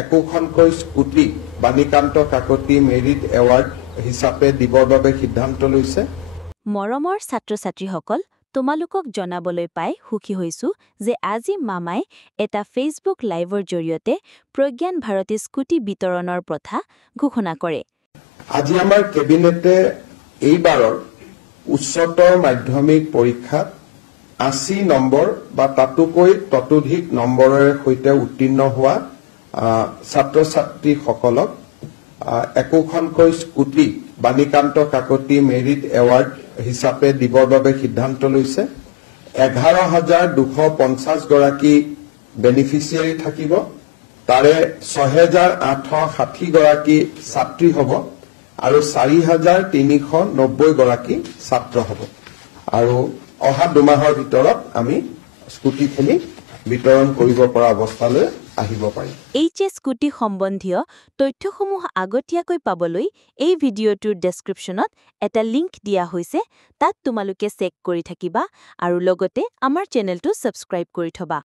একোখনকৈ scooty Banikanta Kakati merit award হিচাপে দিবৰ বাবে সিদ্ধান্ত লৈছে। মৰমৰ ছাত্ৰ-ছাত্ৰীসকল, তোমালোকক জনাবলৈ পাই সুখী হৈছো যে আজি মামাই এটা ফেচবুক লাইভৰ জৰিয়তে প্ৰজ্ঞান ভাৰতী স্কুটি বিতৰণৰ প্ৰথা ঘোষণা কৰে। আজি আমাৰ কেবিনেটে এইবাৰৰ উচ্চতৰ মাধ্যমিক পৰীক্ষাত 80 নম্বৰ বা তাতোকৈ ততোধিক নম্বৰেৰে সৈতে উত্তীৰ্ণ হোৱা ছাত্ৰ-ছাত্ৰীসকলক একোখনকৈ scooty Banikanta Kakati merit award হিচাপে দিবৰ বাবে সিদ্ধান্ত লৈছে। 11,250 গৰাকী বেনিফিচিয়াৰী থাকিব, তাৰে 6,860 গৰাকী ছাত্ৰী হ'ব আৰু 4,390 গৰাকী ছাত্ৰ হ'ব। আৰু অহা 2 মাহৰ ভিতৰত আমি স্কুটিখিনি বিতৰণ কৰিব পৰা অৱস্থালৈ আহিব পাৰিম। HS স্কুটি সম্বন্ধীয় তথ্যসমূহ আগতীয়াকৈ পাবলৈ এই ভিডিঅ'টোৰ ডেছক্ৰিপশ্যনত এটা লিংক দিয়া হৈছে, তাত তোমালোকে চেক কৰি থাকিবা আৰু লগতে আমাৰ চেনেলটো ছাবস্ক্ৰাইব কৰি থবা।